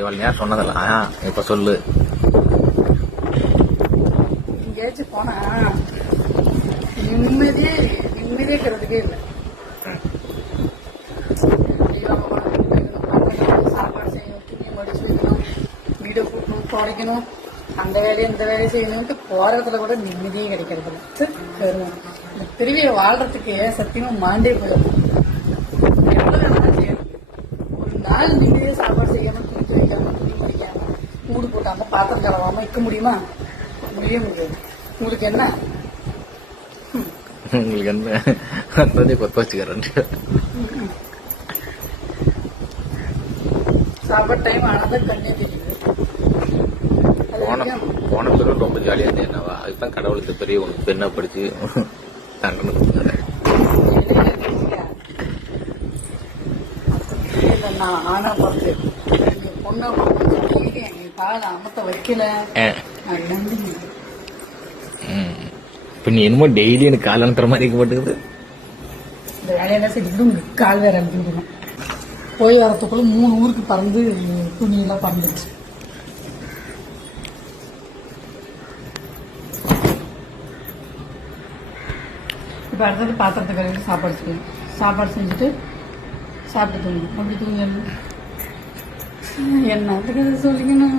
இவள் ஏன் சொன்னதெல்லாம் இப்ப சொல்லு. எங்கேயாச்சும் போனா நிம்மதியே இருக்கிறதுக்கே இல்லை. சாப்பாடு செய்யணும், துணி மடிச்சு வைக்கணும், வீடை கூட்டணும், துடைக்கணும், அந்த வேலையை இந்த வேலையை செய்யணும்ட்டு போறதுல கூட நிம்மதியே கிடைக்கிறது இல்லை. இந்த பிரிவியை வாழ்றதுக்கு சத்தியமா மாண்டே போயிடும். எவ்வளவு வேணாலும் செய்யணும். ஒரு நாள் நிம்மதியே சாப்பாடு செய்யாம, துணி வைக்காம, துணி மடிக்காம, மூடு போட்டாம, பாத்திரம் கலவாம இருக்க முடியுமா? முடியவே முடியாது. உங்களுக்கு என்ன? உங்களுக்கு என்ன அந்த கொத்த வச்சுக்கிறேன். சாப்பாடு டைம் ஆனதான் கண்ணே தெரியுது. போன பிறகு ரொம்ப ஜாலியா இருந்தேன். என்னவா அதுதான் கடவுளுக்கு பெரிய உனக்கு பெண்ணா படிச்சு தண்டனை கொடுத்தாரு. ஆனா பார்த்து பொண்ணை கால அமத்த வைக்கல. இப்ப நீ என்னமோ டெய்லி எனக்கு கால் அனுப்புற மாதிரி இருக்க மாட்டேங்குது. இந்த வேலையெல்லாம் செஞ்சுக்கிட்டு கால் வேற அனுப்பிடுவோம். போய் வரத்துக்குள்ள 3 ஊருக்கு பறந்து துணியெல்லாம் பறந்துச்சு. இப்ப அடுத்தது பாத்திரத்தை கழுவிட்டு சாப்பாடு செய்யணும். சாப்பாடு செஞ்சுட்டு சாப்பிட்டு தூங்கணும். அப்படி தூங்கணும். என்னத்துக்கு சொல்லிக்கணும்.